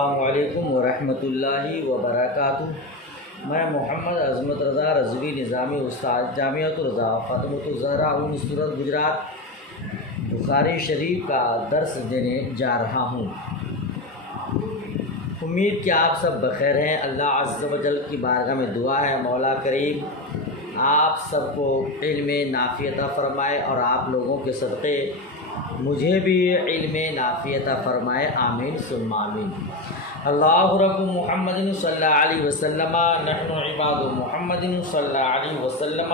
السلام علیکم ورحمۃ اللہ وبرکاتہ۔ میں محمد عظمت رضا رضوی نظامی استاد جامعۃ الرضا فاطمۃ الزہرا سورت گجرات بخاری شریف کا درس دینے جا رہا ہوں۔ امید کہ آپ سب بخیر ہیں۔ اللہ عز و جل کی بارگاہ میں دعا ہے مولا کریم آپ سب کو علم نافع عطا فرمائے اور آپ لوگوں کے صدقے مجھے بھی علم نافع عطا فرمائے، آمین ثم آمین۔ اللہ رب محمد صلی اللہ علیہ وسلم، نحن عباد محمد صلی اللہ علیہ وسلم۔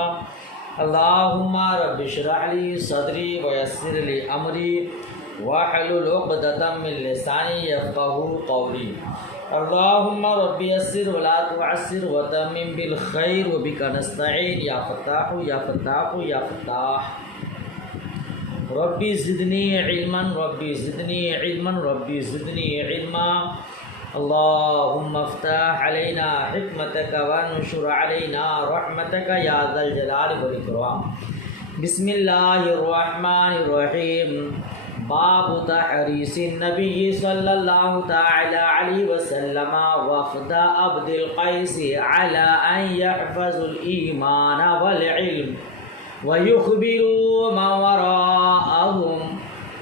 اللہم رب اشرح لی صدری ویسر لی امری واحلل عقدۃ من لسانی یفقہوا قولی۔ اللہم رب یسر ولا تعسر وتمم بالخیر وبک نستعین یا فتاح یا فتاح یا فتاح۔ ربی زدنی علما ربی زدنی علما ربی زدنی علما۔ اللہم افتح علینا حکمتک وانشر علینا رحمتک یا ذا الجلال والاکرام۔ بسم اللہ الرحمن الرحیم۔ باب تحریص النبی صلی اللہ تعالی علیہ وسلم وفد عبد القیس علی ان یحفظ الایمان والعلم ويخبروا ما وراءهم۔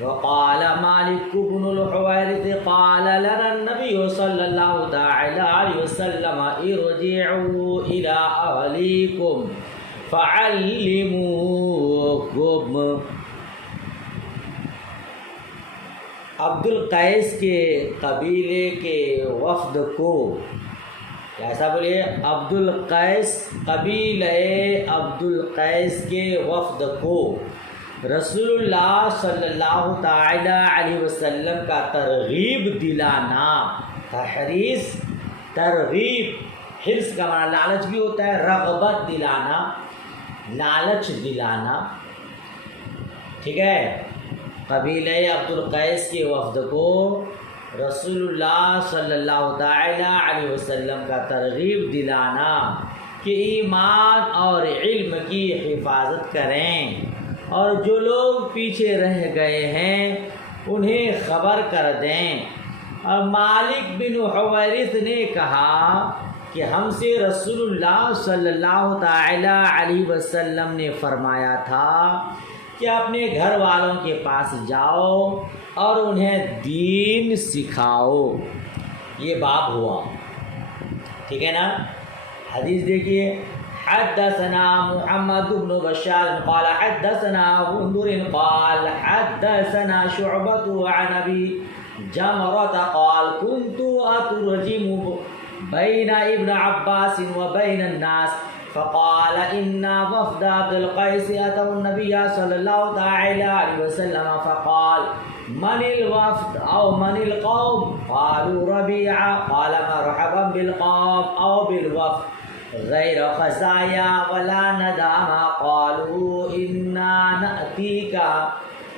وقال مالك بن الحويرث قال لنا النبي صلى الله تعالى عليه وسلم ارجعوا إلى أهليكم فعلموكم۔ عبد القیس کے قبیلے کے وفد کو، ایسا بولیے، عبد القیس قبیلہ عبد القیس کے وفد کو رسول اللہ صلی اللہ تعالی علیہ وسلم کا ترغیب دلانا۔ تحریص ترغیب، حرص کا معنی لالچ بھی ہوتا ہے، رغبت دلانا، لالچ دلانا، ٹھیک ہے۔ قبیلہ عبد القیس کے وفد کو رسول اللہ صلی اللہ تعالی علیہ وسلم کا ترغیب دلانا کہ ایمان اور علم کی حفاظت کریں، اور جو لوگ پیچھے رہ گئے ہیں انہیں خبر کر دیں۔ اور مالک بن حویرث نے کہا کہ ہم سے رسول اللہ صلی اللہ تعالی علیہ وسلم نے فرمایا تھا کہ اپنے گھر والوں کے پاس جاؤ اور انہیں دین سکھاؤ۔ یہ باب ہوا، ٹھیک ہے نا۔ حدیث دیکھیے، حدثنا محمد بن بشار قال حدثنا غندر قال حدثنا شعبة عن أبي جمرة قال كنت أترجم بين ابن عباس وبين الناس فقال إن وفد عبد القيس أتوا النبي صلى الله تعالى عليه وسلم فقال من الوفد أو من القوم؟ قالوا ربيعة، قال مرحبا بالقوم أو بالوفد غير خزايا ولا ندامة، قالوا إنا نأتيك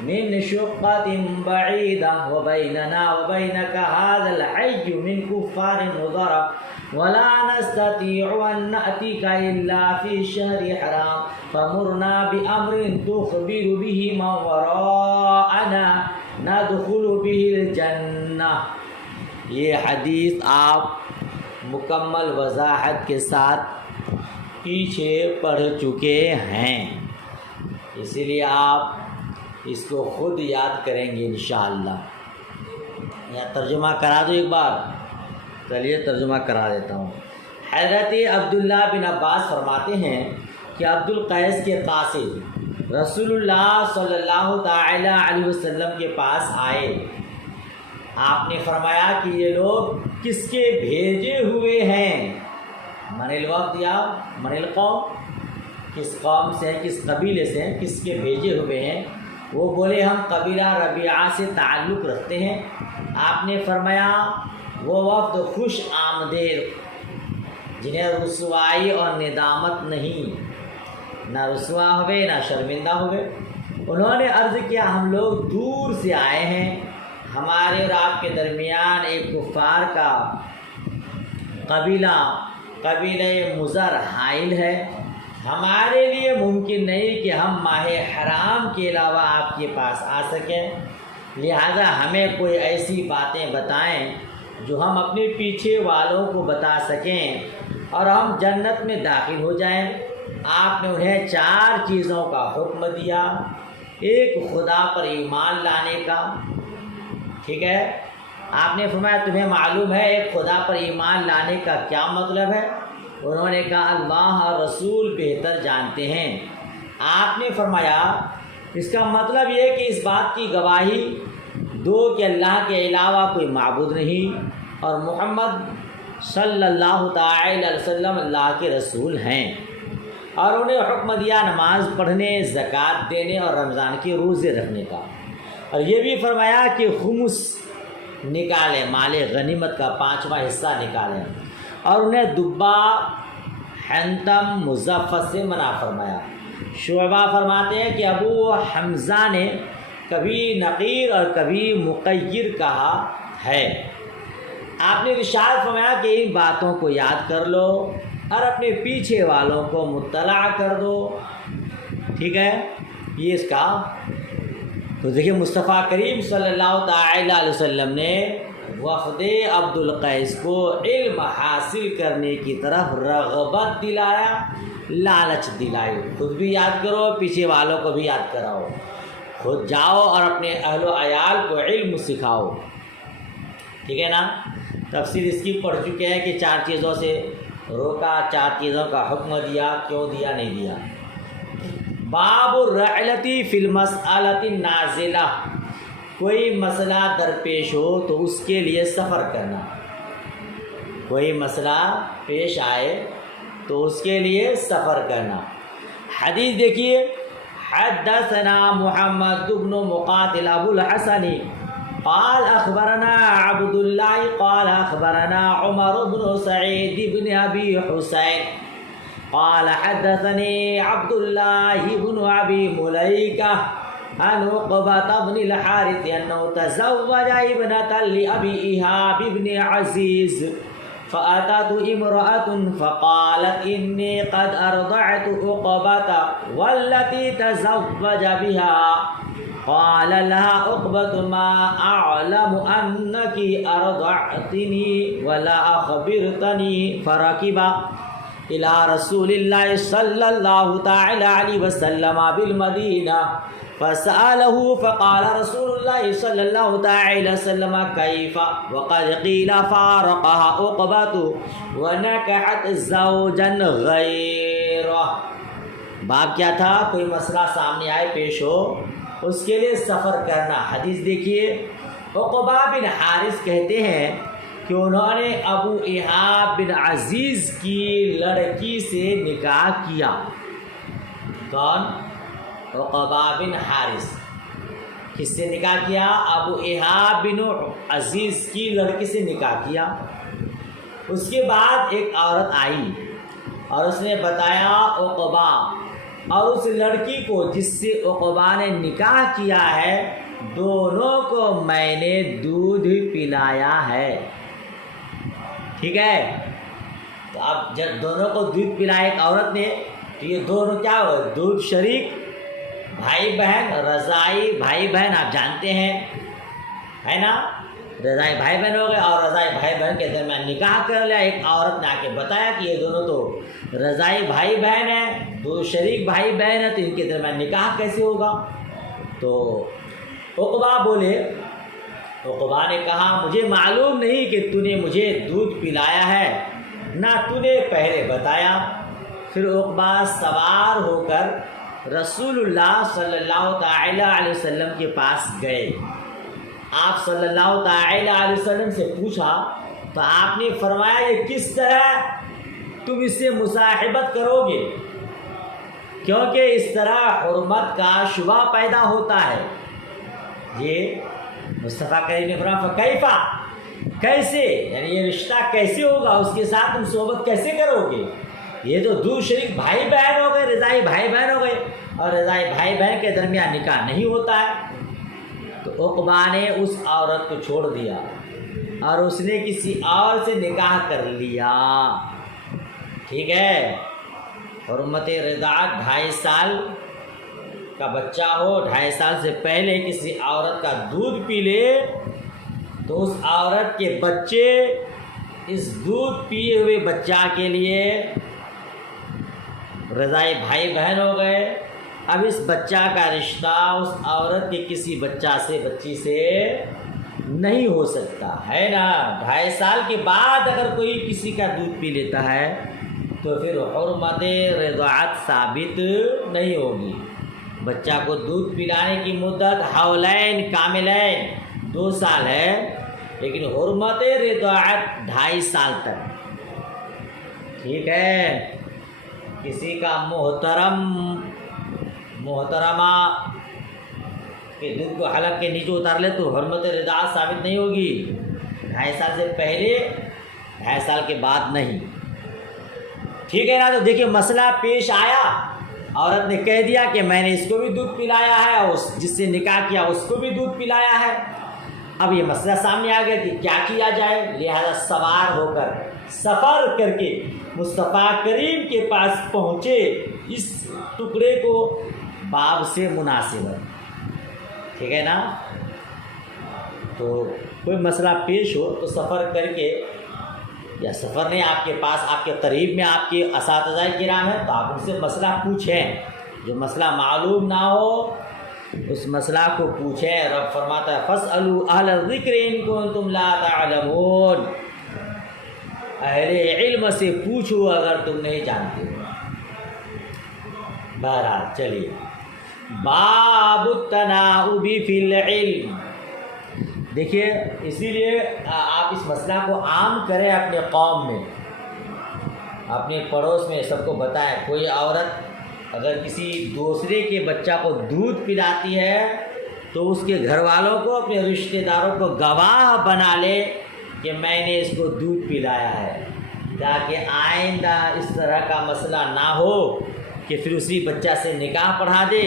من شقة بعيدة وبيننا وبينك هذا الحي من كفار مضر ولا نستطيع أن نأتيك إلا في شهر حرام فمرنا بأمر تخبر به من وراءنا ندخل به الجنة۔ یہ حدیث آپ مکمل وضاحت کے ساتھ پیچھے پڑھ چکے ہیں، اسی لیے آپ اس کو خود یاد کریں گے انشاءاللہ۔ یا ترجمہ کرا دو ایک بار، چلیے ترجمہ کرا دیتا ہوں۔ حضرت عبداللہ بن عباس فرماتے ہیں کہ عبد القیس کے قاصد رسول اللہ صلی اللہ تعالی علیہ وسلم کے پاس آئے۔ آپ نے فرمایا کہ یہ لوگ کس کے بھیجے ہوئے ہیں؟ من الوفد یا من القوم، کس قوم سے ہیں، کس قبیلے سے ہیں، کس کے بھیجے ہوئے ہیں؟ وہ بولے ہم قبیلہ ربیعہ سے تعلق رکھتے ہیں۔ آپ نے فرمایا وہ وفد خوش آمدید جنہیں رسوائی اور ندامت نہیں، نہ رسوا ہوئے نہ شرمندہ ہوئے۔ انہوں نے عرض کیا ہم لوگ دور سے آئے ہیں، ہمارے اور آپ کے درمیان ایک کفار کا قبیلہ مضر حائل ہے، ہمارے لیے ممکن نہیں کہ ہم ماہ حرام کے علاوہ آپ کے پاس آ سکیں، لہذا ہمیں کوئی ایسی باتیں بتائیں جو ہم اپنے پیچھے والوں کو بتا سکیں اور ہم جنت میں داخل ہو جائیں۔ آپ نے انہیں 4 چیزوں کا حکم دیا۔ ایک خدا پر ایمان لانے کا، ٹھیک ہے، آپ نے فرمایا تمہیں معلوم ہے ایک خدا پر ایمان لانے کا کیا مطلب ہے؟ انہوں نے کہا اللہ اور رسول بہتر جانتے ہیں۔ آپ نے فرمایا اس کا مطلب یہ کہ اس بات کی گواہی دو کہ اللہ کے علاوہ کوئی معبود نہیں اور محمد صلی اللہ تعالی علیہ وسلم اللہ کے رسول ہیں، اور انہیں حکم دیا نماز پڑھنے، زکوٰۃ دینے اور رمضان کے روزے رکھنے کا، اور یہ بھی فرمایا کہ خمس نکالیں، مال غنیمت کا 5واں حصہ نکالیں، اور انہیں دبا، حنتم، مزفت سے منع فرمایا۔ شعبہ فرماتے ہیں کہ ابو حمزہ نے کبھی نقیر اور کبھی مقیر کہا ہے۔ آپ نے ارشاد فرمایا کہ ان باتوں کو یاد کر لو اور اپنے پیچھے والوں کو مطلع کر دو، ٹھیک ہے، یہ اس کا۔ تو دیکھیے مصطفیٰ کریم صلی اللہ تعالی علیہ وسلم نے وفد عبد القیس کو علم حاصل کرنے کی طرف رغبت دلایا، لالچ دلائی۔ خود بھی یاد کرو، پیچھے والوں کو بھی یاد کراؤ، خود جاؤ اور اپنے اہل و عیال کو علم سکھاؤ، ٹھیک ہے نا۔ تفصیل اس کی پڑھ چکے ہیں کہ 4 چیزوں سے روکا، 4 چیزوں کا حکم دیا، کیوں دیا، نہیں دیا۔ باب الرحلتی فی المسألۃ النازلہ، کوئی مسئلہ درپیش ہو تو اس کے لیے سفر کرنا، کوئی مسئلہ پیش آئے تو اس کے لیے سفر کرنا۔ حدیث دیکھیے، حدثنا محمد بن مقاتل ابو الحسن قال اخبرنا عبد الله قال اخبرنا عمر بن سعيد بن ابي حسين قال حدثني عبد الله بن ابي مليكه عن عقبة بن الحارث انه تزوج ابنة لابي ايهاب بن عزيز فأتته امرأة فقالت إني قد أرضعت عقبة والتي تزوج بها قال لها عقبة ما أعلم أنك أرضعتني ولا أخبرتني فركب إلى رسول الله صلى الله تعالى عليه وسلم بالمدينة فسأله فقال رسول الله صلى الله تعالى وسلم كيف وقد قيل فارقها عقبة ونكحت زوجا غيره۔ باب کیا تھا؟ کوئی مسئلہ سامنے آئے، پیش ہو، اس کے لیے سفر کرنا۔ حدیث دیکھیے، عقبہ بن حارث کہتے ہیں کہ انہوں نے ابو ایہاب بن عزیز کی لڑکی سے نکاح کیا۔ کون؟ عقبہ بن حارث۔ کس سے نکاح کیا؟ ابو ایہاب بن عزیز کی لڑکی سے نکاح کیا۔ اس کے بعد ایک عورت آئی اور اس نے بتایا عقبہ اور اس لڑکی کو جس سے عقبہ نے نکاح کیا ہے، دونوں کو میں نے دودھ پلایا ہے، ٹھیک ہے۔ تو اب جب دونوں کو دودھ پلایا ایک عورت نے، تو یہ دونوں کیا ہو؟ دودھ شریک، بھائی بہن، رضائی بھائی بہن، آپ جانتے ہیں، ہے نا، رضائی بھائی بہن ہو گئے، اور رضائی بھائی بہن کے درمیان نکاح کر لیا۔ ایک عورت نے آ کے بتایا کہ یہ دونوں تو رضائی بھائی بہن ہیں، دو شریک بھائی بہن ہیں، تو ان کے درمیان نکاح کیسے ہوگا؟ تو عقبہ بولے، عقبہ نے کہا مجھے معلوم نہیں کہ تو نے مجھے دودھ پلایا ہے، نہ تو نے پہلے بتایا۔ پھر عقبہ سوار ہو کر رسول اللہ صلی اللہ تعالی علیہ وسلم کے پاس گئے۔ آپ صلی اللہ تعالی علیہ وسلم سے پوچھا تو آپ نے فرمایا یہ کس طرح تم اس سے مصاحبت کرو گے، کیونکہ اس طرح حرمت کا شبہ پیدا ہوتا ہے۔ یہ مصطفیٰ کریم نے فرمایا فکیفا، کیسے، یعنی یہ رشتہ کیسے ہوگا، اس کے ساتھ تم صحبت کیسے کرو گے؟ یہ تو دو شریک بھائی بہن ہو گئے، رضائی بھائی بہن ہو گئے، اور رضائی بھائی بہن کے درمیان نکاح نہیں ہوتا ہے۔ تو عقبہ نے اس عورت کو چھوڑ دیا اور اس نے کسی اور سے نکاح کر لیا، ٹھیک ہے۔ حرمت رضاعت 2.5 سال کا بچہ ہو، 2.5 سال سے پہلے کسی عورت کا دودھ پی لے تو اس عورت کے بچے اس دودھ پیے ہوئے بچہ کے لیے رضائی بھائی بہن ہو گئے۔ اب اس بچہ کا رشتہ اس عورت کے کسی بچی سے نہیں ہو سکتا ہے نا۔ 2.5 سال کے بعد اگر کوئی کسی کا دودھ پی لیتا ہے تو پھر حرمت رضاعت ثابت نہیں ہوگی۔ بچہ کو دودھ پلانے کی مدت حولین کاملین 2 سال ہے، لیکن حرمت رضاعت 2.5 سال تک۔ ٹھیک ہے، کسی کا محترمہ کے دودھ کو حلق کے نیچے اتار لے تو حرمت رضاعت ثابت نہیں ہوگی۔ 2.5 سال سے پہلے، 2.5 سال کے بعد نہیں۔ ٹھیک ہے نا۔ تو دیکھیے مسئلہ پیش آیا، عورت نے کہہ دیا کہ میں نے اس کو بھی دودھ پلایا ہے اور جس سے نکاح کیا اس کو بھی دودھ پلایا ہے۔ اب یہ مسئلہ سامنے آ گیا کہ کیا کیا جائے، لہذا سوار ہو کر سفر کر کے مصطفیٰ کریم کے پاس پہنچے۔ اس ٹکڑے کو باب سے مناسب ہے، ٹھیک ہے نا۔ تو کوئی مسئلہ پیش ہو تو سفر کر کے، یا سفر نہیں، آپ کے پاس آپ کے قریب میں آپ کے اساتذہ کرام ہیں تو آپ ان سے مسئلہ پوچھیں۔ جو مسئلہ معلوم نہ ہو اس مسئلہ کو پوچھیں۔ رب فرماتا ہے فَاسْأَلُوا أَهْلَ الذِّكْرِ إِن كُنتُمْ لَا تَعْلَمُونَ، اہل علم سے پوچھو اگر تم نہیں جانتے ہو۔ بہرحال چلیے، باب التناؤب فی العلم۔ دیکھیے اسی لیے آپ اس مسئلہ کو عام کریں اپنے قوم میں، اپنے پڑوس میں سب کو بتائیں۔ کوئی عورت اگر کسی دوسرے کے بچہ کو دودھ پلاتی ہے تو اس کے گھر والوں کو، اپنے رشتہ داروں کو گواہ بنا لے کہ میں نے اس کو دودھ پلایا ہے، تاکہ آئندہ اس طرح کا مسئلہ نہ ہو کہ پھر اسی بچہ سے نکاح پڑھا دے۔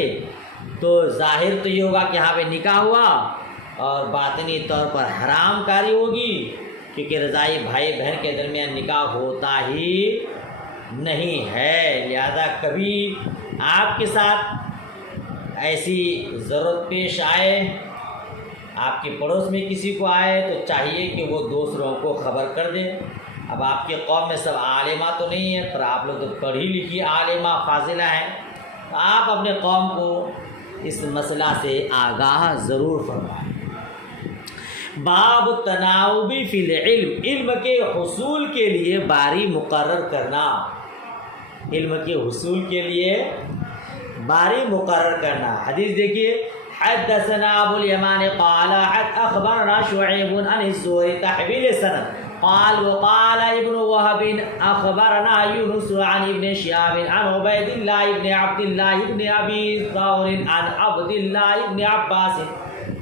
تو ظاہر تو یہ ہوگا کہ ہاں بھائی نکاح ہوا، اور باطنی طور پر حرام کاری ہوگی، کیونکہ رضائی بھائی بہن کے درمیان نکاح ہوتا ہی نہیں ہے۔ لہذا کبھی آپ کے ساتھ ایسی ضرورت پیش آئے، آپ کے پڑوس میں کسی کو آئے، تو چاہیے کہ وہ دوسروں کو خبر کر دے۔ اب آپ کے قوم میں سب عالمہ تو نہیں ہے، پر آپ لوگ تو پڑھی لکھی عالمہ فاضلہ ہیں، تو آپ اپنے قوم کو اس مسئلہ سے آگاہ ضرور فرمائیں۔ باب التناؤب فی العلم، علم کے حصول کے لیے باری مقرر کرنا، علم کے حصول کے لیے باری مقرر کرنا۔ حدیث دیکھیے، حدثنا ابو الیمان قال اخبرنا شعیب عن الزہری تحویل سند قال وقال ابن وهب اخبرنا یونس عن ابن شهاب عن عبید اللہ ابن عبد اللہ ابن ابی ثور عن عبد اللہ ابن عباس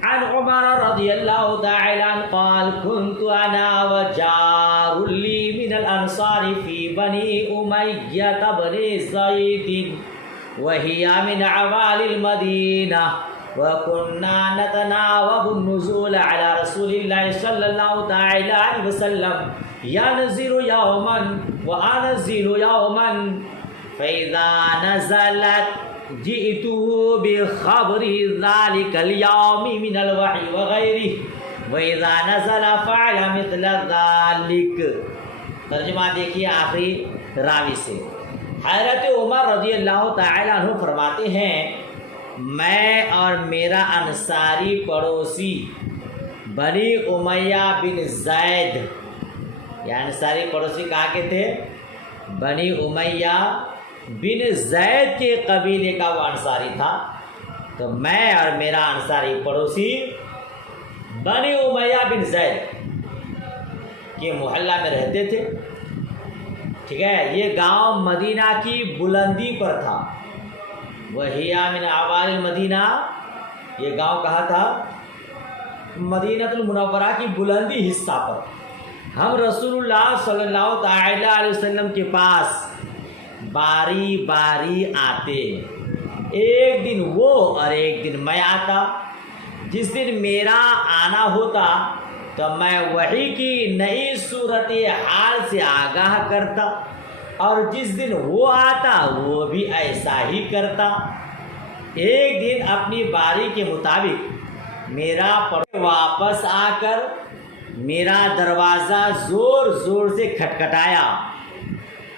عن عمر رضی اللہ تعالی عنہ قال كنت انا وجار لی من الانصار في بني امیہ بن زید وهي من عوالي المدینہ وَكُنَّا نَتَنَاوَبُ النُّزُولَ عَلَى رَسُولِ اللَّهِ صَلَّى اللَّهُ تَعَالَى عَلَيْهِ وَسَلَّمَ يَنْزِلُ يَوْمًا وَأَنَزِّلُ يَوْمًا فَإِذَا نَزَلَتْ جِئْتُهُ بِخَبْرِ ذَلِكَ الْيَوْمِ مِنَ الْوَحْيِ وَغَيْرِهِ وَإِذَا نَزَلَ فَعَلَ مِثْلَ ذَلِكَ۔ ترجمہ دیکھیے آخری راوی سے۔ حضرت عمر رضی اللہ تعالی عنہ فرماتے ہیں، میں اور میرا انصاری پڑوسی بنی امیہ بن زید، یا انصاری پڑوسی کہاں کے تھے؟ بنی امیہ بن زید کے قبیلے کا وہ انصاری تھا۔ تو میں اور میرا انصاری پڑوسی بنی امیہ بن زید کے محلہ میں رہتے تھے، ٹھیک ہے۔ یہ گاؤں مدینہ کی بلندی پر تھا، وہی من عوال المدینہ، یہ گاؤں کہا تھا مدینہ المنورہ کی بلندی حصہ پر۔ ہم رسول اللہ صلی اللہ تعالی علیہ وسلم کے پاس باری باری آتے، ایک دن وہ اور ایک دن میں آتا۔ جس دن میرا آنا ہوتا تو میں وحی کی نئی صورت حال سے آگاہ کرتا، اور جس دن وہ آتا وہ بھی ایسا ہی کرتا۔ ایک دن اپنی باری کے مطابق میرا واپس آ کر میرا دروازہ زور زور سے کھٹکھٹایا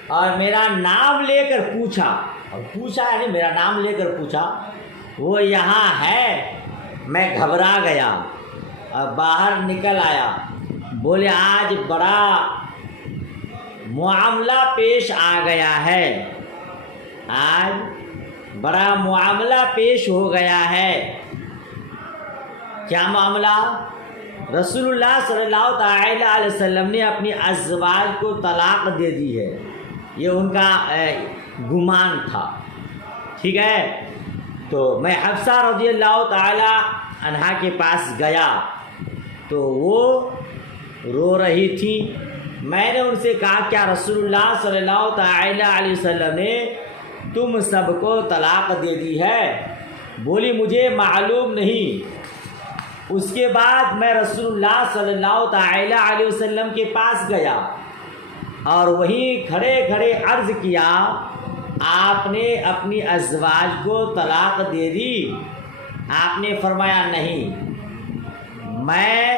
اور میرا نام لے کر پوچھا، اور پوچھا یعنی میرا نام لے کر پوچھا، وہ یہاں ہے؟ میں گھبرا گیا اور باہر نکل آیا۔ بولے آج بڑا معاملہ پیش آ گیا ہے، آج بڑا معاملہ پیش ہو گیا ہے۔ کیا معاملہ؟ رسول اللہ صلی اللہ تعالی علیہ وسلم نے اپنی ازواج کو طلاق دے دی ہے، یہ ان کا گمان تھا، ٹھیک ہے؟ تو میں حفصہ رضی اللہ تعالی عنہا کے پاس گیا تو وہ رو رہی تھی۔ میں نے ان سے کہا کیا رسول اللہ صلی اللہ تعالی علیہ وسلم نے تم سب کو طلاق دے دی ہے؟ بولی مجھے معلوم نہیں۔ اس کے بعد میں رسول اللہ صلی اللہ تعالی علیہ وسلم کے پاس گیا اور وہیں کھڑے کھڑے عرض کیا آپ نے اپنی ازواج کو طلاق دے دی؟ آپ نے فرمایا نہیں۔ میں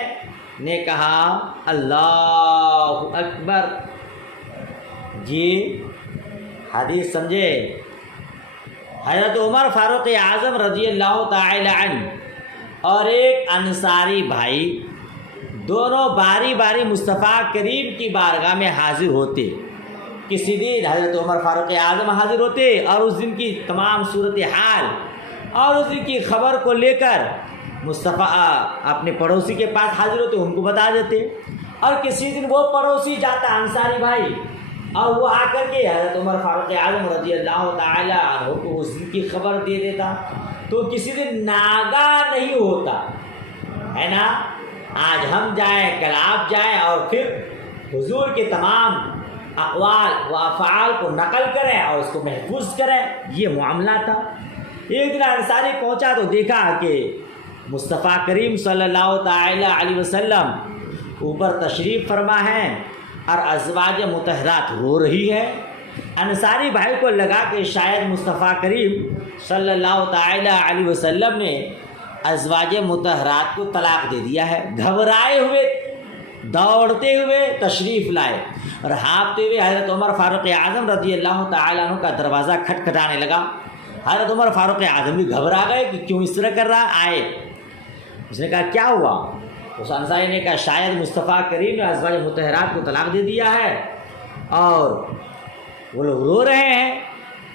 نے کہا اللہ اکبر، جی حدیث سمجھے؟ حضرت عمر فاروق اعظم رضی اللہ تعالی عنہ اور ایک انصاری بھائی دونوں باری باری مصطفیٰ کریم کی بارگاہ میں حاضر ہوتے۔ کسی دن حضرت عمر فاروق اعظم حاضر ہوتے اور اس دن کی تمام صورتحال اور اس دن کی خبر کو لے کر مصطفیٰ اپنے پڑوسی کے پاس حاضر ہوتے، ان کو بتا دیتے۔ اور کسی دن وہ پڑوسی جاتا انصاری بھائی اور وہ آ کر کے حضرت عمر فاروق اعظم رضی اللہ تعالی عنہ کو اس دن کی خبر دے دیتا۔ تو کسی دن ناگاہ نہیں ہوتا ہے نا، آج ہم جائیں کل آپ جائیں اور پھر حضور کے تمام اقوال و افعال کو نقل کریں اور اس کو محفوظ کریں، یہ معاملہ تھا۔ ایک دن انصاری پہنچا تو دیکھا کہ مصطفیٰ کریم صلی اللہ تعالی علیہ وسلم اوپر تشریف فرما ہے اور ازواج مطہرات رو رہی ہے۔ انصاری بھائی کو لگا کہ شاید مصطفیٰ کریم صلی اللہ تعالی علیہ وسلم نے ازواج مطہرات کو طلاق دے دیا ہے۔ گھبرائے ہوئے دوڑتے ہوئے تشریف لائے اور ہانپتے ہوئے حضرت عمر فاروق اعظم رضی اللہ تعالی عنہ کا دروازہ کھٹکھٹانے لگا۔ حضرت عمر فاروق اعظم بھی گھبرا گئے کہ کیوں اس طرح کر رہا، آئے۔ اس نے کہا کیا ہوا؟ اس انصاری نے کہا شاید مصطفیٰ کریم نے ازواج مطہرات کو طلاق دے دیا ہے اور وہ لوگ رو رہے ہیں۔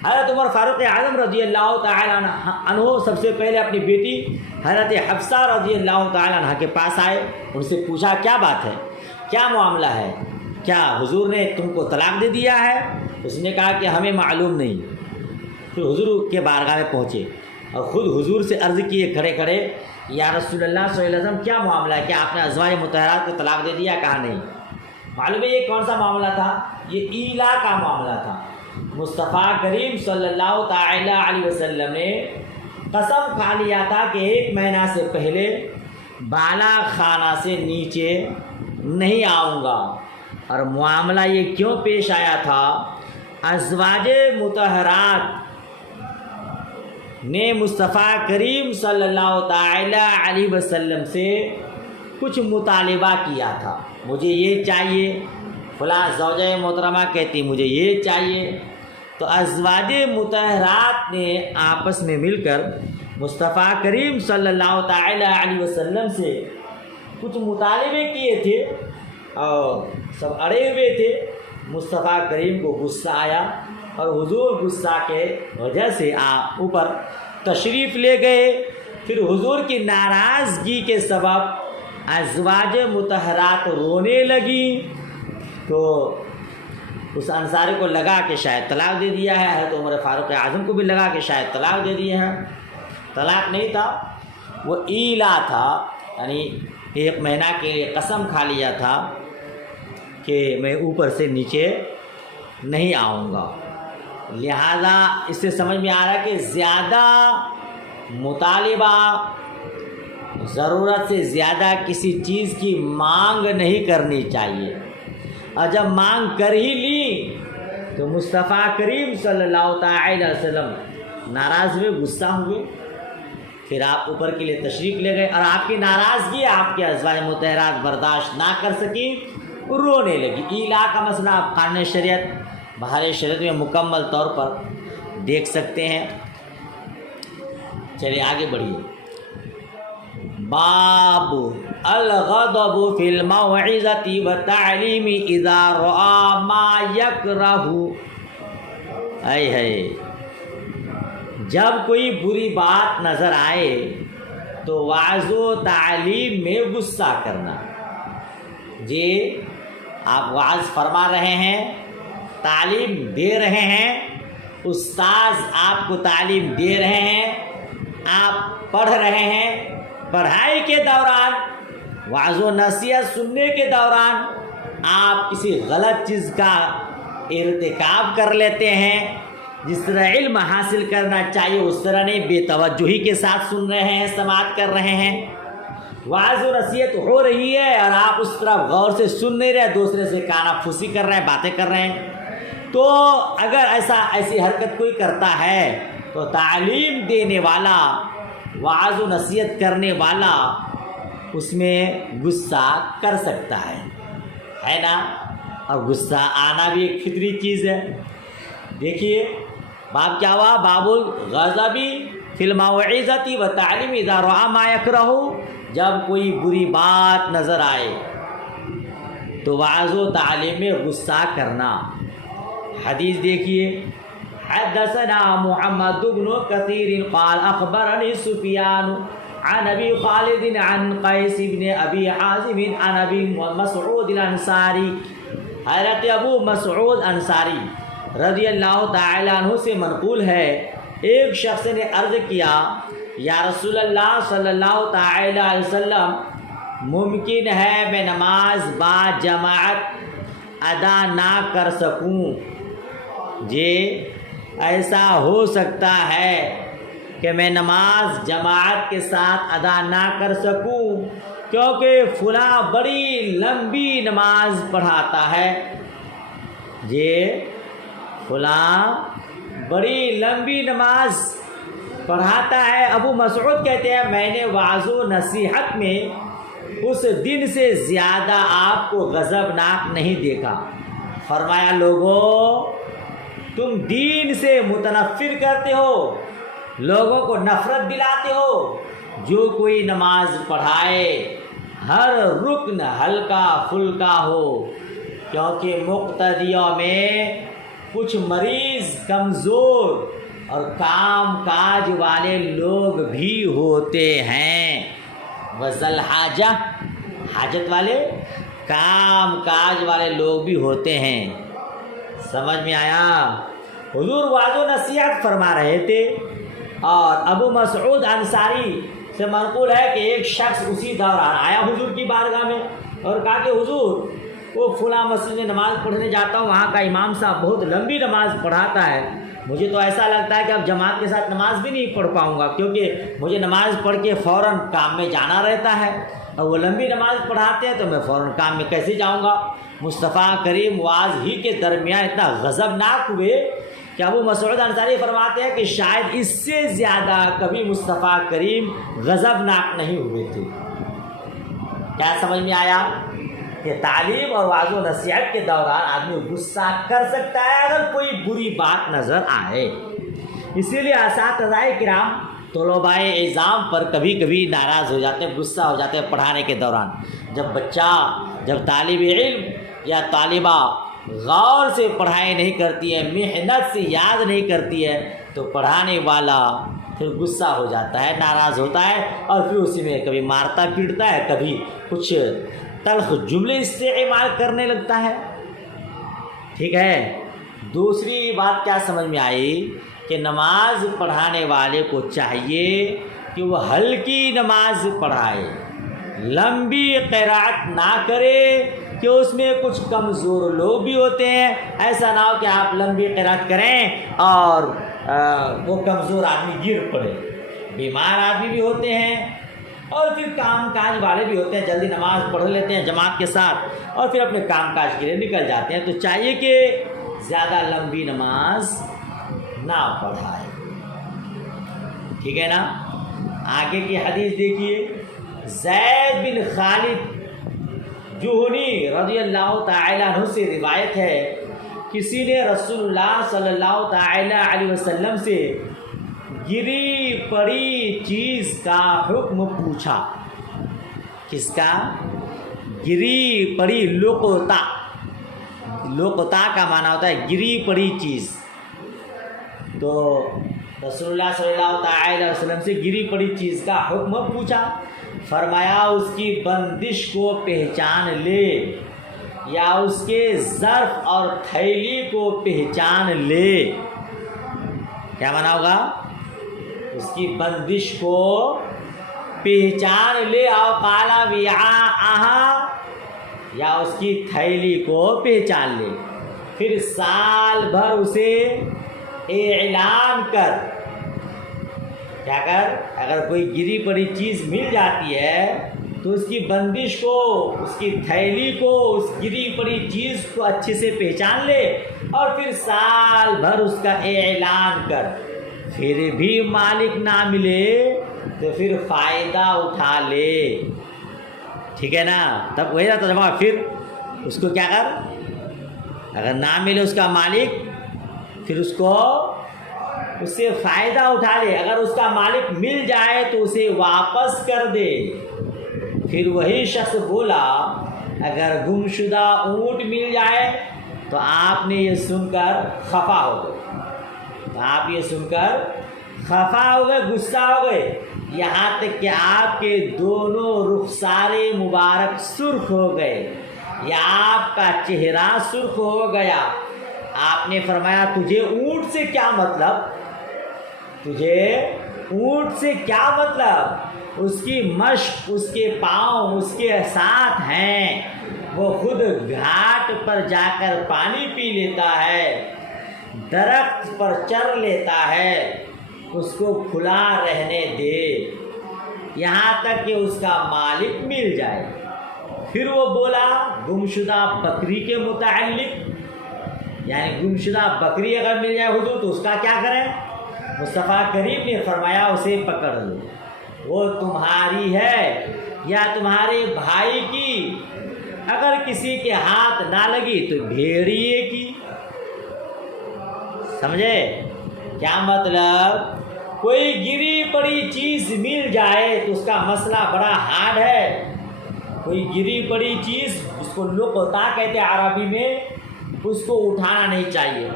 حضرت عمر فاروق اعظم رضی اللہ تعالی عنہ سب سے پہلے اپنی بیٹی حضرت حفصہ رضی اللہ تعالی عنہ کے پاس آئے، ان سے پوچھا کیا بات ہے، کیا معاملہ ہے، کیا حضور نے تم کو طلاق دے دیا ہے؟ اس نے کہا کہ ہمیں معلوم نہیں۔ پھر حضور کے بارگاہ میں پہنچے اور خود حضور سے عرض کیے کھڑے کھڑے یا رسول اللہ صلی اللہ علیہ وسلم کیا معاملہ ہے، کیا آپ نے ازواج مطہرات کو طلاق دے دیا؟ کہا نہیں۔ معلوم ہے یہ کون سا معاملہ تھا؟ یہ ایلا کا معاملہ تھا۔ مصطفیٰ کریم صلی اللہ تعالی علیہ وسلم نے قسم کھا لیا تھا کہ 1 مہینہ سے پہلے بالا خانہ سے نیچے نہیں آؤں گا۔ اور معاملہ یہ کیوں پیش آیا تھا؟ ازواج مطہرات نے مصطفیٰ کریم صلی اللہ تعالی علیہ وسلم سے کچھ مطالبہ کیا تھا، مجھے یہ چاہیے، فلاں زوجہ محترمہ کہتی مجھے یہ چاہیے۔ تو ازواج مطہرات نے آپس میں مل کر مصطفیٰ کریم صلی اللہ تعالی علیہ وسلم سے کچھ مطالبے کیے تھے اور سب اڑے ہوئے تھے۔ مصطفیٰ کریم کو غصہ آیا اور حضور غصہ کے وجہ سے اوپر تشریف لے گئے۔ پھر حضور کی ناراضگی کے سبب ازواج مطہرات رونے لگی تو اس انصاری کو لگا کہ شاید طلاق دے دیا ہے۔ حضرت عمر فاروق اعظم کو بھی لگا کہ شاید طلاق دے دیے ہیں۔ طلاق نہیں تھا، وہ ایلا تھا، یعنی 1 مہینہ کے لیے قسم کھا لیا تھا کہ میں اوپر سے نیچے نہیں آؤں گا۔ لہذا اس سے سمجھ میں آ رہا ہے کہ زیادہ مطالبہ، ضرورت سے زیادہ کسی چیز کی مانگ نہیں کرنی چاہیے، اور جب مانگ کر ہی لی تو مصطفیٰ کریم صلی اللہ تعالی علیہ وسلم ناراض ہوئے، غصہ ہوئے۔ پھر آپ اوپر کے لیے تشریف لے گئے اور آپ کی ناراضگی آپ کے ازواج مطہرات برداشت نہ کر سکی، رونے لگی۔ ایلا کا مسئلہ آپ قانون شریعت بہار شریعت میں مکمل طور پر دیکھ سکتے ہیں۔ چلیے آگے بڑھیے۔ باب الغضب فی الموعظۃ والتعلیم اذا رأى ما یکرہ۔ اے ہے، جب کوئی بری بات نظر آئے تو وعظ و تعلیم میں غصہ کرنا۔ جی آپ وعظ فرما رہے ہیں، تعلیم دے رہے ہیں، استاذ آپ کو تعلیم دے رہے ہیں، آپ پڑھ رہے ہیں، پڑھائی کے دوران وعظ و نصیحت سننے کے دوران آپ کسی غلط چیز کا ارتکاب کر لیتے ہیں، جس طرح علم حاصل کرنا چاہیے اس طرح نہیں، بے توجہی کے ساتھ سن رہے ہیں، سماعت کر رہے ہیں، وعظ و نصیحت ہو رہی ہے اور آپ اس طرح غور سے سن نہیں رہے، دوسرے سے کانا پھوسی کر رہے ہیں، باتیں کر رہے ہیں۔ تو اگر ایسی حرکت کوئی کرتا ہے تو تعلیم دینے والا، وعظ و نصیحت کرنے والا اس میں غصہ کر سکتا ہے نا؟ اور غصہ آنا بھی ایک فطری چیز ہے۔ دیکھیے باب کیا ہوا، باب الغضب فی الموعظۃ والتعلیم اذا رأى ما یکرہ۔ جب کوئی بری بات نظر آئے تو وعظ و تعلیم میں غصہ کرنا۔ حدیث دیکھیے، حدثنا محمد بن کثیر قال اخبرنی سفیان عن ابی خالد عن قیس بن ابی حازم عن ابی مسعود الانصاری۔ حضرت ابو مسعود انصاری رضی اللہ تعالیٰ عنہ سے منقول ہے، ایک شخص نے عرض کیا، یا رسول اللہ صلی اللہ تعالیٰ علیہ وسلم، ممکن ہے میں نماز با جماعت ادا نہ کر سکوں؟ جی ایسا ہو سکتا ہے کہ میں نماز جماعت کے ساتھ ادا نہ کر سکوں کیونکہ فلاں بڑی لمبی نماز پڑھاتا ہے۔ جی فلاں بڑی لمبی نماز پڑھاتا ہے۔ ابو مسعود کہتے ہیں میں نے وعظ و نصیحت میں اس دن سے زیادہ آپ کو غضبناک نہیں دیکھا۔ فرمایا لوگوں تم دین سے متنفر کرتے ہو، لوگوں کو نفرت دلاتے ہو۔ جو کوئی نماز پڑھائے ہر رکن ہلکا پھلکا ہو، کیونکہ مقتدیوں میں کچھ مریض، کمزور اور کام کاج والے لوگ بھی ہوتے ہیں۔ وذل حاجہ، حاجت والے، کام کاج والے لوگ بھی ہوتے ہیں۔ سمجھ میں آیا؟ حضور وعظ و نصیحت فرما رہے تھے اور ابو مسعود انصاری سے منقول ہے کہ ایک شخص اسی دوران آیا حضور کی بارگاہ میں اور کہا کہ حضور وہ فلاں مسجد میں نماز پڑھنے جاتا ہوں، وہاں کا امام صاحب بہت لمبی نماز پڑھاتا ہے، مجھے تو ایسا لگتا ہے کہ اب جماعت کے ساتھ نماز بھی نہیں پڑھ پاؤں گا کیونکہ مجھے نماز پڑھ کے فوراً کام میں جانا رہتا ہے، اور وہ لمبی نماز پڑھاتے ہیں تو میں فوراً کام میں کیسے جاؤں گا؟ مصطفیٰ کریم واعظ ہی کے درمیان اتنا غضبناک ہوئے کہ ابو مسعود انصاری فرماتے ہیں کہ شاید اس سے زیادہ کبھی مصطفیٰ کریم غضبناک نہیں ہوئے تھے۔ کیا سمجھ میں آیا کہ تعلیم اور وعظ و نصیحت کے دوران آدمی غصہ کر سکتا ہے اگر کوئی بری بات نظر آئے؟ اسی لیے اساتذہ کرام طلباء اعظام پر کبھی کبھی ناراض ہو جاتے ہیں، غصہ ہو جاتے ہیں پڑھانے کے دوران۔ جب طالب علم یا طالبہ غور سے پڑھائی نہیں کرتی ہے، محنت سے یاد نہیں کرتی ہے، تو پڑھانے والا پھر غصہ ہو جاتا ہے، ناراض ہوتا ہے اور پھر اسی میں کبھی مارتا پیٹتا ہے، کبھی کچھ تلخ جملے استعمال کرنے لگتا ہے۔ ٹھیک ہے، دوسری بات کیا سمجھ میں آئی کہ نماز پڑھانے والے کو چاہیے کہ وہ ہلکی نماز پڑھائے، لمبی قرات نہ کرے کہ اس میں کچھ کمزور لوگ بھی ہوتے ہیں۔ ایسا نہ ہو کہ آپ لمبی قرات کریں اور وہ کمزور آدمی گر پڑے، بیمار آدمی بھی ہوتے ہیں اور پھر کام کاج والے بھی ہوتے ہیں، جلدی نماز پڑھ لیتے ہیں جماعت کے ساتھ اور پھر اپنے کام کاج کے لیے نکل جاتے ہیں۔ تو چاہیے کہ زیادہ لمبی نماز نہ پڑھائے، ٹھیک ہے نا؟ آگے کی حدیث دیکھیے، زید بن خالد جوہنی رضی اللہ تعالی عنہ سے روایت ہے، کسی نے رسول اللہ صلی اللہ تعالی علیہ وسلم سے گری پڑی چیز کا حکم پوچھا۔ کس کا؟ گری پڑی، لقطہ، لقطہ کا معنی ہوتا ہے گری پڑی چیز۔ تو رسول اللہ صلی اللہ تعالی علیہ وسلم سے گری پڑی چیز کا حکم پوچھا، فرمایا اس کی بندش کو پہچان لے، یا اس کے ظرف اور تھیلی کو پہچان لے۔ کیا مانا ہوگا؟ اس کی بندش کو پہچان لے، او قالا وعاءہا، یا اس کی تھیلی کو پہچان لے، پھر سال بھر اسے اعلان کر۔ کیا کر؟ اگر کوئی گری پڑی چیز مل جاتی ہے تو اس کی بندش کو، اس کی تھیلی کو، اس گری پڑی چیز کو اچھے سے پہچان لے، اور پھر سال بھر اس کا اعلان کر۔ پھر بھی مالک نہ ملے تو پھر فائدہ اٹھا لے، ٹھیک ہے نا؟ تب وہی رہتا جمع، پھر اس کو کیا کر، اگر نہ ملے اس کا مالک، پھر اس کو، اس سے فائدہ اٹھا لے۔ اگر اس کا مالک مل جائے تو اسے واپس کر دے۔ پھر وہی شخص بولا، اگر گمشدہ اونٹ مل جائے تو آپ نے یہ سن کر خفا ہو گئے، تو آپ یہ سن کر خفا ہو گئے، غصہ ہو گئے، یہاں تک کہ آپ کے دونوں رخسار مبارک سرخ ہو گئے، یا آپ کا چہرہ سرخ ہو گیا۔ آپ نے فرمایا تجھے اونٹ سے کیا مطلب، تجھے اونٹ سے کیا مطلب، اس کی مشق اس کے پاؤں اس کے ساتھ ہیں، وہ خود گھاٹ پر جا کر پانی پی لیتا ہے، درخت پر چر لیتا ہے، اس کو کھلا رہنے دے یہاں تک کہ اس کا مالک مل جائے۔ پھر وہ بولا گمشدہ بکری کے متعلق، یعنی گمشدہ بکری اگر مل جائے حضور تو اس کا کیا کریں؟ مصطفیٰ کریم نے فرمایا اسے پکڑ لو، وہ تمہاری ہے یا تمہارے بھائی کی، اگر کسی کے ہاتھ نہ لگی تو بھیڑیے کی۔ سمجھے کیا مطلب؟ کوئی گری پڑی چیز مل جائے تو اس کا مسئلہ بڑا ہارڈ ہے۔ کوئی گری پڑی چیز، اس کو لقطہ کہتے ہیں عربی میں، اس کو اٹھانا نہیں چاہیے۔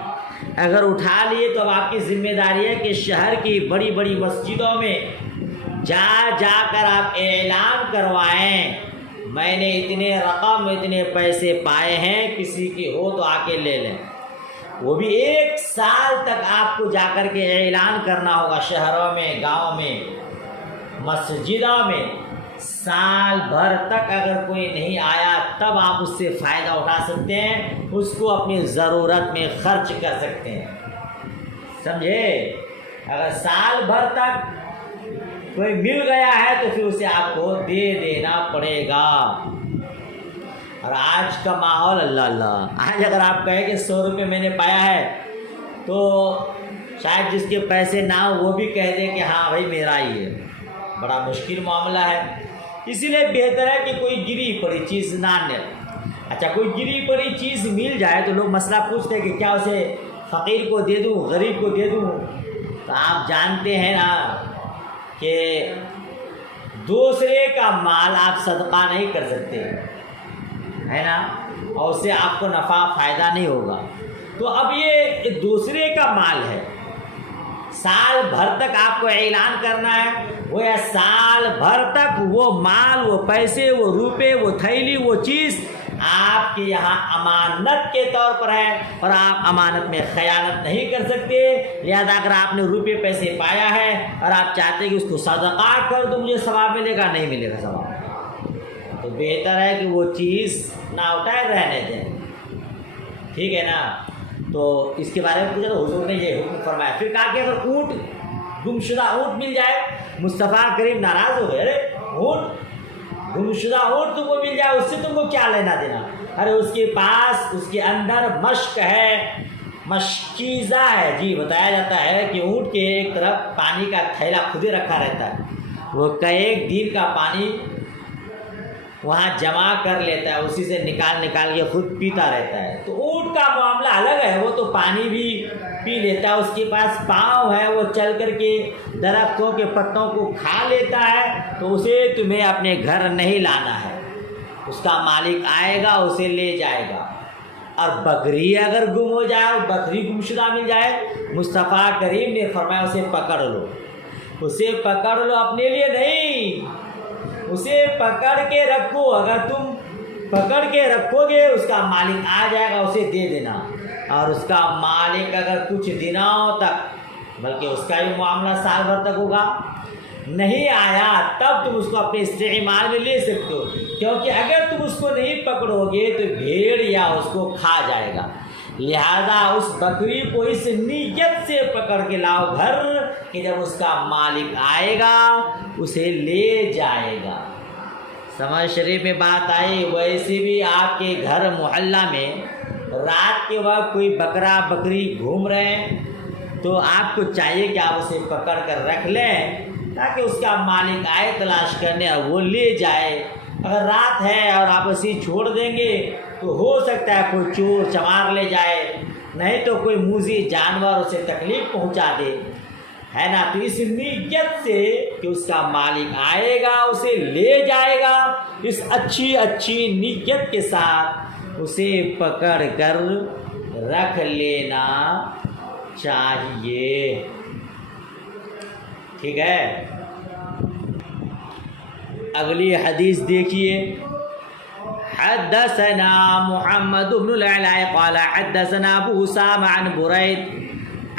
اگر اٹھا لیے تو اب آپ کی ذمہ داری ہے کہ شہر کی بڑی بڑی مسجدوں میں جا جا کر آپ اعلان کروائیں، میں نے اتنے رقم اتنے پیسے پائے ہیں، کسی کی ہو تو آ کے لے لیں۔ وہ بھی 1 سال تک آپ کو جا کر کے اعلان کرنا ہوگا، شہروں میں، گاؤں میں، مسجدوں میں۔ سال بھر تک اگر کوئی نہیں آیا تب آپ اس سے فائدہ اٹھا سکتے ہیں، اس کو اپنی ضرورت میں خرچ کر سکتے ہیں۔ سمجھے؟ اگر سال بھر تک کوئی مل گیا ہے تو پھر اسے آپ کو دے دینا پڑے گا۔ اور آج کا ماحول اللہ اللہ، آج اگر آپ کہیں کہ 100 روپے میں نے پایا ہے تو شاید جس کے پیسے نہ ہو وہ بھی کہہ دے کہ ہاں بھائی میرا ہی ہے۔ بڑا مشکل معاملہ ہے، اسی لیے بہتر ہے کہ کوئی گری پڑی چیز نہ لے۔ اچھا کوئی گری پڑی چیز مل جائے تو لوگ مسئلہ پوچھتے ہیں کہ کیا اسے فقیر کو دے دوں، غریب کو دے دوں؟ تو آپ جانتے ہیں نا کہ دوسرے کا مال آپ صدقہ نہیں کر سکتے، ہے نا، اور اس سے آپ کو نفع فائدہ نہیں ہوگا۔ تو اب یہ دوسرے کا مال ہے، سال بھر تک آپ کو اعلان کرنا ہے، وہ سال بھر تک وہ مال، وہ پیسے، وہ روپے، وہ تھیلی، وہ چیز آپ کے یہاں امانت کے طور پر ہے، اور آپ امانت میں خیانت نہیں کر سکتے۔ لہذا اگر آپ نے روپے پیسے پایا ہے اور آپ چاہتے ہیں کہ اس کو صدقہ کر دو مجھے ثواب ملے گا، نہیں ملے گا ثواب، تو بہتر ہے کہ وہ چیز نہ اٹھائے، رہنے دیں، ٹھیک ہے نا۔ تو اس کے بارے میں پوچھا تو حضور نے یہ حکم فرمایا۔ پھر کہا کہ اگر اونٹ، گمشدہ اونٹ مل جائے، مصطفیٰ کریم ناراض ہو گئے، ارے اونٹ، گمشدہ اونٹ تم کو مل جائے اس سے تم کو کیا لینا دینا؟ ارے اس کے پاس، اس کے اندر مشق ہے، مشکیزہ ہے، جی بتایا جاتا ہے کہ اونٹ کے ایک طرف پانی کا تھیلا خود ہی رکھا رہتا ہے، وہ ایک دن کا پانی وہاں جمع کر لیتا ہے، اسی سے نکال کے خود پیتا رہتا ہے۔ تو اونٹ کا معاملہ الگ ہے، وہ تو پانی بھی پی لیتا ہے، اس کے پاس پاؤں ہے، وہ چل کر کے درختوں کے پتوں کو کھا لیتا ہے، تو اسے تمہیں اپنے گھر نہیں لانا ہے، اس کا مالک آئے گا اسے لے جائے گا۔ اور بکری اگر گم ہو جائے، بکری گمشدہ مل جائے، مصطفیٰ کریم نے فرمایا اسے پکڑ لو، اسے پکڑ لو، اپنے لیے نہیں، اسے پکڑ کے رکھو۔ اگر تم پکڑ کے رکھو گے اس کا مالک آ جائے گا، اسے دے دینا، اور اس کا مالک اگر کچھ دنوں تک، بلکہ اس کا بھی معاملہ سال بھر تک ہوگا، نہیں آیا تب تم اس کو اپنے استعمال میں لے سکتے ہو، کیونکہ اگر تم اس کو نہیں پکڑو گے تو بھیڑ یا اس کو کھا جائے گا۔ لہذا اس بکری کو اس نیت سے پکڑ کے لاؤ گھر کہ جب اس کا مالک آئے گا اسے لے جائے گا۔ سمجھ شریف میں بات آئی۔ ویسے بھی آپ کے گھر محلہ میں رات کے وقت کوئی بکرا بکری گھوم رہے ہیں تو آپ کو چاہیے کہ آپ اسے پکڑ کر رکھ لیں تاکہ اس کا مالک آئے تلاش کرنے اور وہ لے جائے۔ اگر رات ہے اور آپ اسے چھوڑ دیں گے تو ہو سکتا ہے کوئی چور چمار لے جائے، نہیں تو کوئی موذی جانور اسے تکلیف پہنچا دے، ہے نا۔ تو اس نیت سے کہ اس کا مالک آئے گا اسے لے جائے گا، اس اچھی نیت کے ساتھ اسے پکڑ کر رکھ لینا چاہیے، ٹھیک ہے۔ اگلی حدیث دیکھیے۔ حدثنا محمد بن العلاء قال حدثنا ابو اسامہ عن برید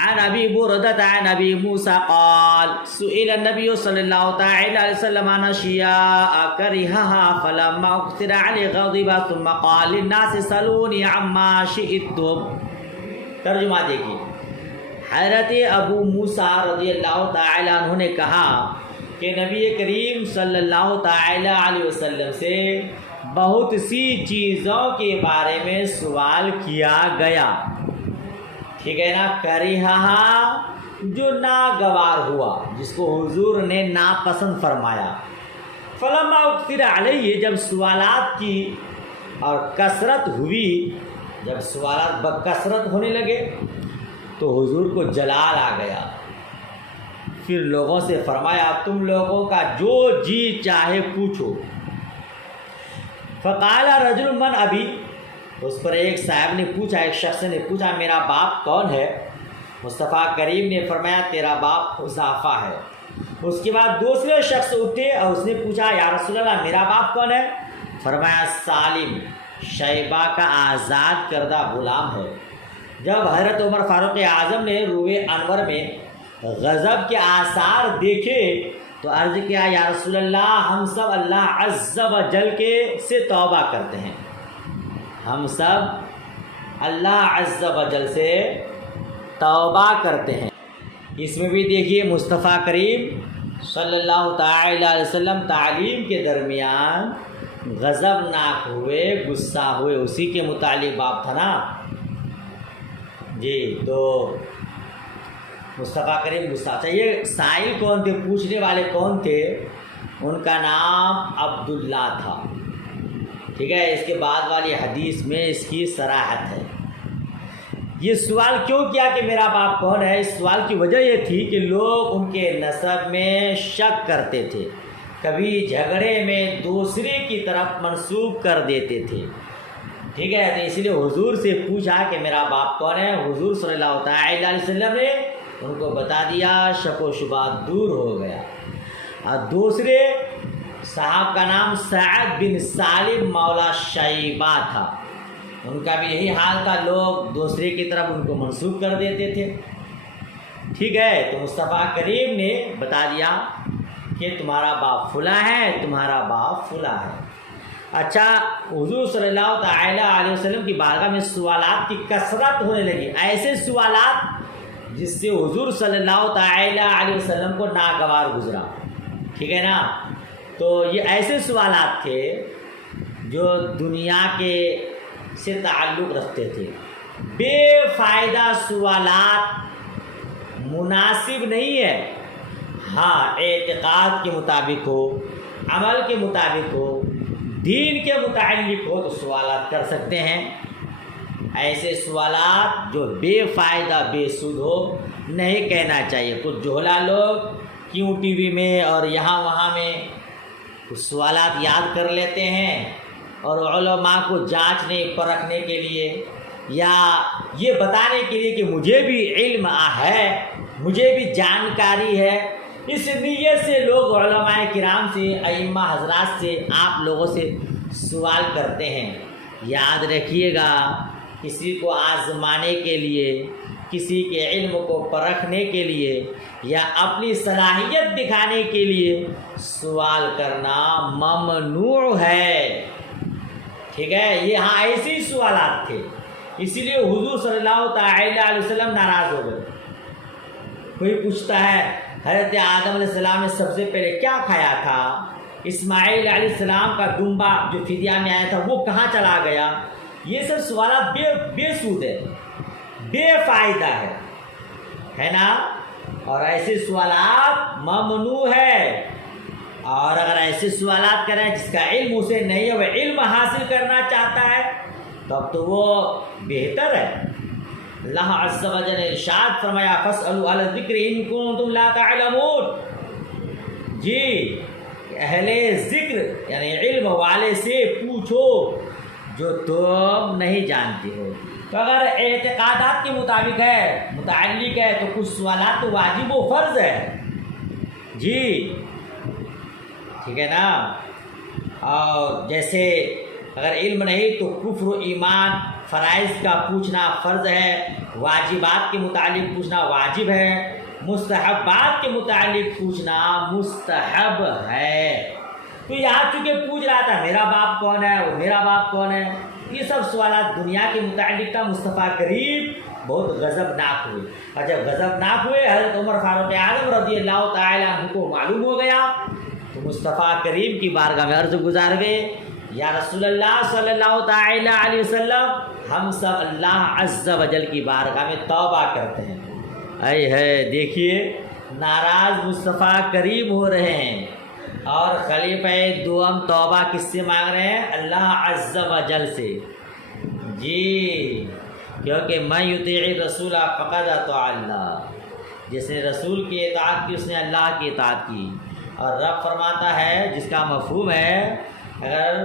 عن ابی بردة عن ابی موسیٰ قال سئل النبی صلی اللہ تعالی علیہ وسلم عن اشیاء کرہها فلما اکثر علی غضب ثم قال للناس سلونی عما شئتم۔ ترجمہ دیکھیے۔ حضرت ابو موسیٰ رضی اللہ تعالی عنہ نے کہا کہ نبی کریم صلی اللہ تعالی علیہ وسلم سے بہت سی چیزوں کے بارے میں سوال کیا گیا، ٹھیک ہے نا۔ کریہا جو ناگوار ہوا، جس کو حضور نے ناپسند فرمایا۔ فلما اکثر علیہ جب سوالات کی اور کثرت ہوئی، جب سوالات بکثرت ہونے لگے تو حضور کو جلال آ گیا، پھر لوگوں سے فرمایا تم لوگوں کا جو جی چاہے پوچھو۔ فقال رجل من ابی، اس پر ایک صاحب نے پوچھا، ایک شخص نے پوچھا میرا باپ کون ہے؟ مصطفیٰ کریم نے فرمایا تیرا باپ حذیفہ ہے۔ اس کے بعد دوسرے شخص اٹھے اور اس نے پوچھا یا رسول اللہ میرا باپ کون ہے؟ فرمایا سالم، شیبہ کا آزاد کردہ غلام ہے۔ جب حضرت عمر فاروق اعظم نے روئے انور میں غضب کے آثار دیکھے تو عرض کیا یا رسول اللہ ہم سب اللہ عز و جل کے سے توبہ کرتے ہیں، ہم سب اللہ عز و جل سے توبہ کرتے ہیں۔ اس میں بھی دیکھیے مصطفیٰ کریم صلی اللہ تعالی علیہ وسلم تعلیم کے درمیان غضبناک ہوئے، غصہ ہوئے، اسی کے متعلق باب تھا نا جی۔ تو مصطفیٰ کریم غصہ، یہ سائل کون تھے، پوچھنے والے کون تھے؟ ان کا نام عبداللہ تھا، ٹھیک ہے۔ اس کے بعد والی حدیث میں اس کی صراحت ہے۔ یہ سوال کیوں کیا کہ میرا باپ کون ہے؟ اس سوال کی وجہ یہ تھی کہ لوگ ان کے نسب میں شک کرتے تھے، کبھی جھگڑے میں دوسرے کی طرف منسوب کر دیتے تھے، ٹھیک ہے۔ تو اس لیے حضور سے پوچھا کہ میرا باپ کون ہے، حضور صلی اللہ تعالی علیہ وسلم نے ان کو بتا دیا، شک و شبہ دور ہو گیا۔ اور دوسرے صاحب کا نام سعد بن سالم مولا شیبہ تھا، ان کا بھی یہی حال تھا، لوگ دوسرے کی طرف ان کو منسوب کر دیتے تھے، ٹھیک ہے۔ تو مصطفیٰ کریم نے بتا دیا کہ تمہارا باپ فلاں ہے، تمہارا باپ فلاں ہے۔ اچھا، حضور صلی اللہ تعالی علیہ وسلم کی بارگاہ میں سوالات کی کثرت ہونے لگی، ایسے سوالات جس سے حضور صلی اللہ تعالی علیہ وسلم کو ناگوار گزرا، ٹھیک ہے نا۔ تو یہ ایسے سوالات تھے جو دنیا کے سے تعلق رکھتے تھے، بے فائدہ سوالات مناسب نہیں ہے۔ ہاں اعتقاد کے مطابق ہو، عمل کے مطابق ہو، دین کے متعلق ہو تو سوالات کر سکتے ہیں۔ ایسے سوالات جو بے فائدہ بے سود ہو نہیں کہنا چاہیے۔ کچھ جہلا لوگ کیوں ٹی وی میں اور یہاں وہاں میں کچھ سوالات یاد کر لیتے ہیں اور علماء کو جانچنے پرکھنے کے لیے یا یہ بتانے کے لیے کہ مجھے بھی علم ہے، مجھے بھی جانکاری ہے، اس نیت سے لوگ علماء کرام سے، ائمہ حضرات سے، آپ لوگوں سے سوال کرتے ہیں۔ یاد رکھیے گا، کسی کو آزمانے کے لیے، کسی کے علم کو پرکھنے کے لیے یا اپنی صلاحیت دکھانے کے لیے سوال کرنا ممنوع ہے، ٹھیک ہے؟ یہ ہاں ایسے ہی سوالات تھے، اسی لیے حضور صلی اللہ تعالی علیہ وسلم ناراض ہو گئے۔ کوئی پوچھتا ہے حضرت آدم علیہ السلام نے سب سے پہلے کیا کھایا تھا؟ اسماعیل علیہ السلام کا دمبا جو فدیہ میں آیا تھا وہ کہاں چلا گیا؟ یہ سب سوالات بے سود ہے، بے فائدہ ہے نا؟ اور ایسے سوالات ممنوع ہے۔ اور اگر ایسے سوالات کریں جس کا علم اسے نہیں ہے، وہ علم حاصل کرنا چاہتا ہے، تب تو وہ بہتر ہے۔ اللہ عز و جل نے ارشاد فرمایا فاسألوا اہل الذکر ان کنتم لا تعلمون، جی اہل ذکر یعنی علم والے سے پوچھو جو تم نہیں جانتے ہو۔ تو اگر اعتقادات کے مطابق ہے، متعلق ہے، تو کچھ سوالات تو واجب و فرض ہے، جی ٹھیک ہے نا؟ اور جیسے اگر علم نہیں تو کفر و ایمان فرائض کا پوچھنا فرض ہے، واجبات کے متعلق پوچھنا واجب ہے، مستحبات کے متعلق پوچھنا مستحب ہے۔ تو یہاں چونکہ پوچھ رہا تھا میرا باپ کون ہے، وہ میرا باپ کون ہے، یہ سب سوالات دنیا کے متعلق تھا۔ مصطفیٰ کریم بہت غضبناک ہوئے، اور جب غضبناک ہوئے حضرت عمر فاروق اعظم رضی اللہ تعالیٰ عنہ کو معلوم ہو گیا تو مصطفیٰ کریم کی بارگاہ میں عرض گزار گئے، یا رسول اللہ صلی اللہ تعالیٰ علیہ وسلم، ہم سب اللہ عز و جل کی بارگاہ میں توبہ کرتے ہیں۔ اے ہے دیکھیے ناراض مصطفیٰ کریم ہو رہے ہیں، اور خلیفہ دوم توبہ کس سے مانگ رہے ہیں؟ اللہ عز و جل سے، جی کیونکہ من یطیع الرسول فقد اطاع اللہ، جس نے رسول کی اطاعت کی اس نے اللہ کی اطاعت کی۔ اور رب فرماتا ہے جس کا مفہوم ہے اگر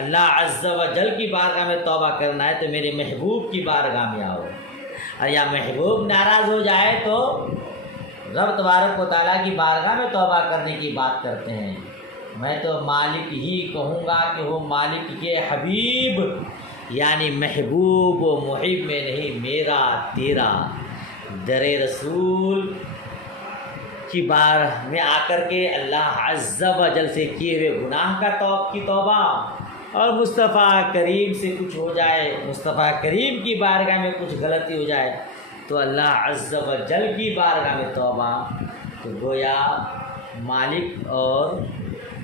اللہ عز و جل کی بارگاہ میں توبہ کرنا ہے تو میرے محبوب کی بارگاہ میں آؤ، اور یا محبوب ناراض ہو جائے تو رب تبارک و تعالیٰ کی بارگاہ میں توبہ کرنے کی بات کرتے ہیں۔ میں تو مالک ہی کہوں گا کہ وہ مالک کے حبیب یعنی محبوب و محب میں نہیں، میرا تیرا در رسول کی بار میں آ کر کے اللہ عز و جل سے کیے ہوئے گناہ کی توبہ، اور مصطفیٰ کریم سے کچھ ہو جائے، مصطفیٰ کریم کی بارگاہ میں کچھ غلطی ہو جائے تو اللہ عز و جل کی بارگاہ میں توبہ، تو گویا مالک اور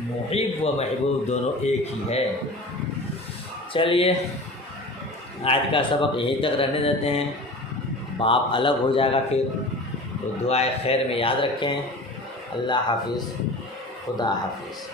محب و محبوب دونوں ایک ہی ہے۔ چلیے آج کا سبق یہیں تک رہنے دیتے ہیں، باپ الگ ہو جائے گا پھر، تو دعائے خیر میں یاد رکھیں۔ اللہ حافظ، خدا حافظ۔